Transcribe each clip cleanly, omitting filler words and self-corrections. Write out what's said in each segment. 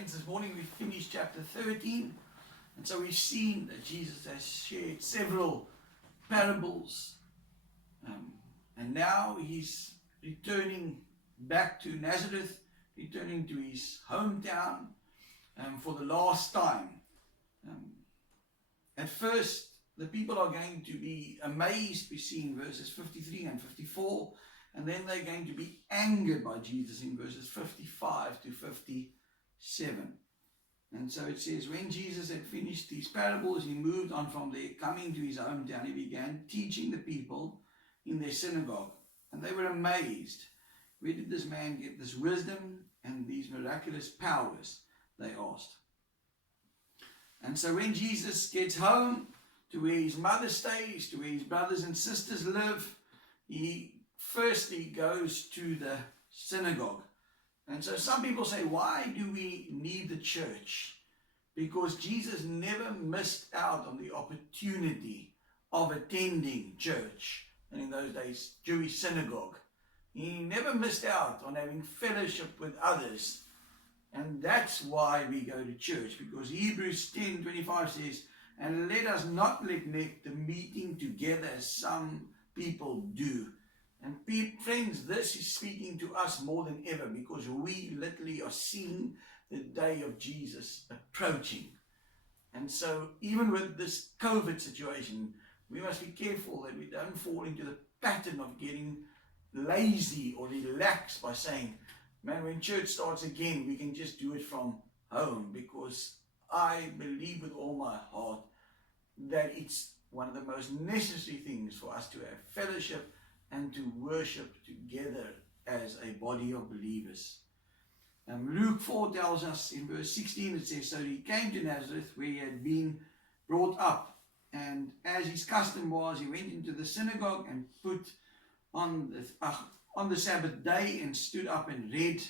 Friends, this morning we finished chapter 13, and so we've seen that Jesus has shared several parables, and now he's returning back to Nazareth, returning to his hometown for the last time. At first, the people are going to be amazed. We see in verses 53 and 54, and then they're going to be angered by Jesus in verses 55 to 57. And so it says, when Jesus had finished these parables, he moved on from there, coming to his hometown. He began teaching the people in their synagogue, and they were amazed. Where did this man get this wisdom and these miraculous powers? They asked. And so when Jesus gets home to where his mother stays, to where his brothers and sisters live, he firstly goes to the synagogue. And so some people say, why do we need the church? Because Jesus never missed out on the opportunity of attending church, and in those days, Jewish synagogue. He never missed out on having fellowship with others. And that's why we go to church, because Hebrews 10:25 says, and let us not neglect the meeting together as some people do. And friends, this is speaking to us more than ever, because we literally are seeing the day of Jesus approaching. And so even with this COVID situation, we must be careful that we don't fall into the pattern of getting lazy or relaxed by saying, man, when church starts again, we can just do it from home, because I believe with all my heart that it's one of the most necessary things for us to have fellowship and to worship together as a body of believers. Luke 4 tells us in verse 16, it says, so he came to Nazareth where he had been brought up, and as his custom was, he went into the synagogue and put on the Sabbath day and stood up and read.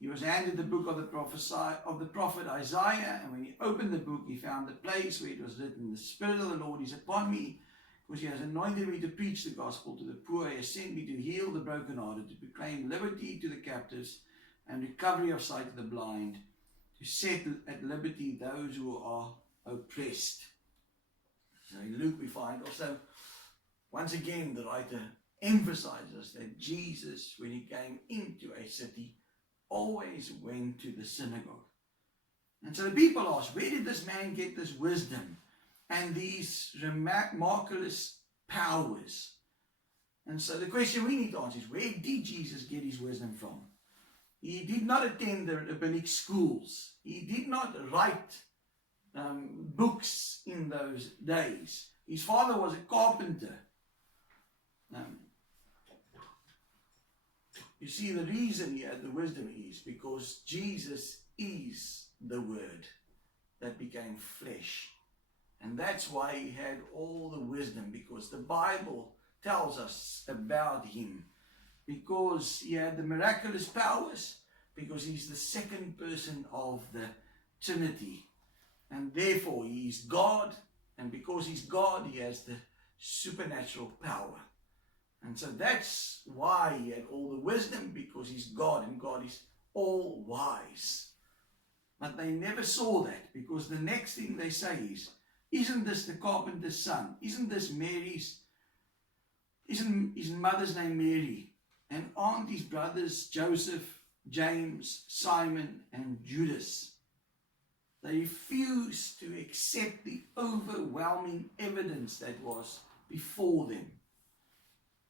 He was handed the book of the prophet Isaiah, and when he opened the book, he found the place where it was written, the Spirit of the Lord is upon me, because he has anointed me to preach the gospel to the poor. He has sent me to heal the brokenhearted, to proclaim liberty to the captives and recovery of sight to the blind, to set at liberty those who are oppressed. So in Luke we find also, once again, the writer emphasizes that Jesus, when he came into a city, always went to the synagogue. And so the people asked, where did this man get this wisdom and these miraculous powers? And so the question we need to answer is, where did Jesus get his wisdom from? He did not attend the rabbinic schools. He did not write books in those days. His father was a carpenter. You see, the reason he had the wisdom is because Jesus is the Word that became flesh. And that's why he had all the wisdom, because the Bible tells us about him. Because he had the miraculous powers, because he's the second person of the Trinity. And therefore he is God, and because he's God, he has the supernatural power. And so that's why he had all the wisdom, because he's God, and God is all wise. But they never saw that, because the next thing they say is, isn't this the carpenter's son? Isn't his mother's name Mary? And aren't his brothers Joseph, James, Simon, and Judas? They refused to accept the overwhelming evidence that was before them.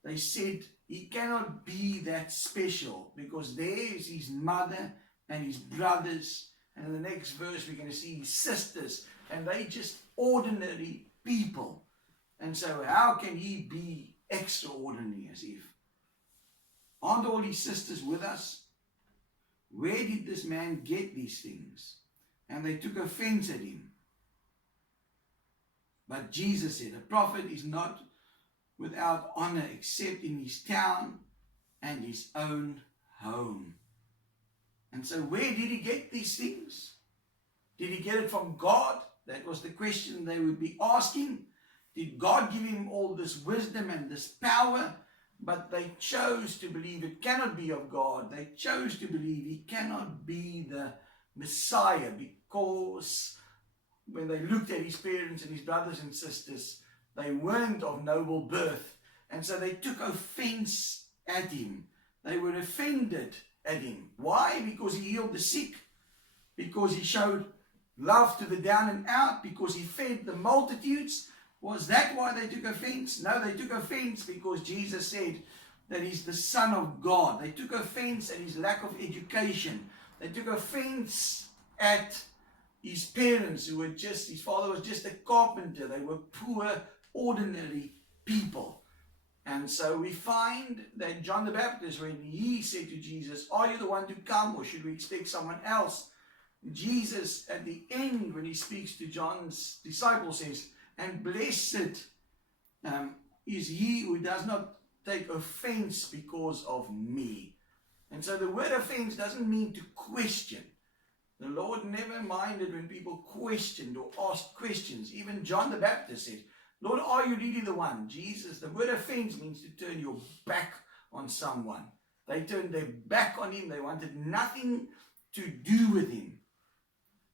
They said, he cannot be that special, because there's his mother and his brothers, and in the next verse we're going to see his sisters, and they just ordinary people. And so how can he be extraordinary, as if? Aren't all his sisters with us? Where did this man get these things? And they took offense at him. But Jesus said, a prophet is not without honor except in his town and his own home. And so where did he get these things? Did he get it from God? That was the question they would be asking. Did God give him all this wisdom and this power? But they chose to believe it cannot be of God. They chose to believe he cannot be the Messiah, because when they looked at his parents and his brothers and sisters, they weren't of noble birth. And so they took offense at him. They were offended at him. Why? Because he healed the sick. Because he showed love to the down and out. Because he fed the multitudes. Was that why they took offense? No, they took offense because Jesus said that he's the Son of God. They took offense at his lack of education. They took offense at his parents, who were just, his father was just a carpenter. They were poor, ordinary people. And so we find that John the Baptist, when he said to Jesus, are you the one to come, or should we expect someone else? Jesus, at the end, when he speaks to John's disciples, says, and blessed is he who does not take offense because of me. And so the word offense doesn't mean to question. The Lord never minded when people questioned or asked questions. Even John the Baptist said, Lord, are you really the one? Jesus, the word offense means to turn your back on someone. They turned their back on him. They wanted nothing to do with him.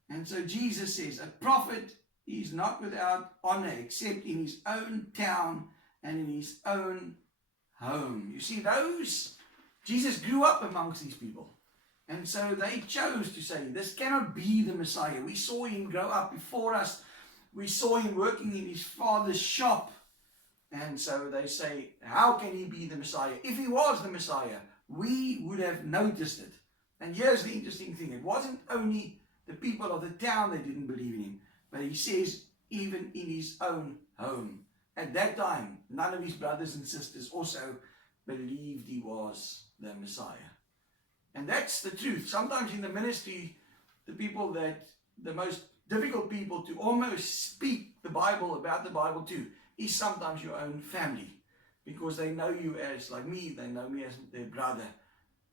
And so Jesus says, a prophet is not without honor except in his own town and in his own home. You see, Jesus grew up amongst these people. And so they chose to say, this cannot be the Messiah. We saw him grow up before us. We saw him working in his father's shop. And so they say, how can he be the Messiah? If he was the Messiah, we would have noticed it. And here's the interesting thing. It wasn't only the people of the town that didn't believe in him, but he says, even in his own home. At that time, none of his brothers and sisters also believed he was the Messiah. And that's the truth. Sometimes in the ministry, the most difficult people to almost speak the Bible, about the Bible to, is sometimes your own family. Because they know you as, like me, they know me as their brother,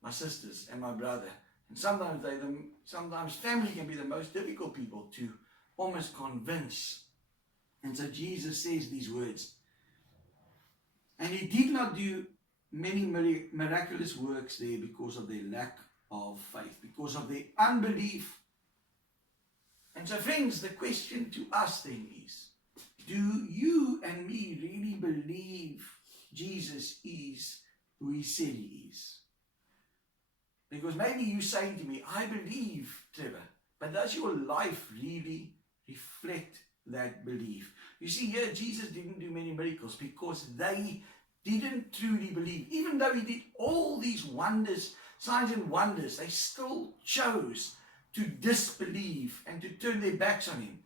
my sisters and my brother. And sometimes family can be the most difficult people to almost convince. And so Jesus says these words. And he did not do many miraculous works there because of their lack of faith, because of their unbelief. And so friends, the question to us then is, do you and me really believe Jesus is who he said he is? Because maybe you saying to me, I believe, Trevor, but does your life really reflect that belief? You see, here Jesus didn't do many miracles because they didn't truly believe. Even though he did all these wonders, signs and wonders, they still chose to disbelieve and to turn their backs on him.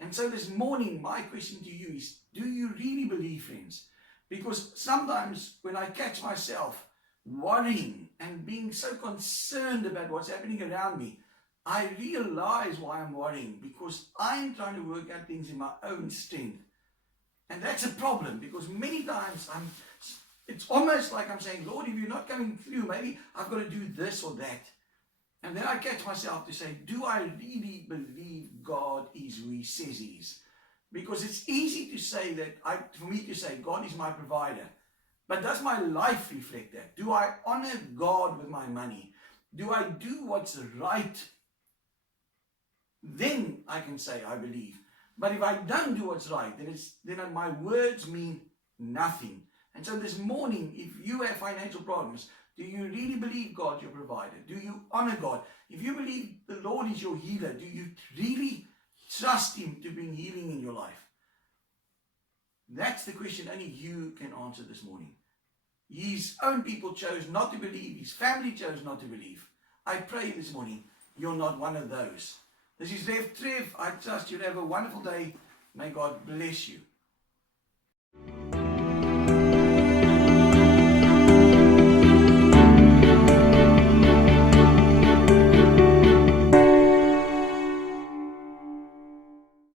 And so this morning, my question to you is, do you really believe, friends? Because sometimes when I catch myself worrying and being so concerned about what's happening around me, I realize why I'm worrying, because I'm trying to work out things in my own strength. And that's a problem, because many times it's almost like I'm saying, Lord, if you're not coming through, maybe I've got to do this or that. And then I catch myself to say, do I really believe God is who he says he is? Because it's easy to say that, for me to say, God is my provider. But does my life reflect that? Do I honor God with my money? Do I do what's right? Then I can say I believe. But if I don't do what's right, then my words mean nothing. And so this morning, if you have financial problems, do you really believe God your provider? Do you honor God? If you believe the Lord is your healer, do you really trust him to bring healing in your life? That's the question only you can answer this morning. His own people chose not to believe. His family chose not to believe. I pray this morning you're not one of those. This is Rev Trev. I trust you'll have a wonderful day. May God bless you.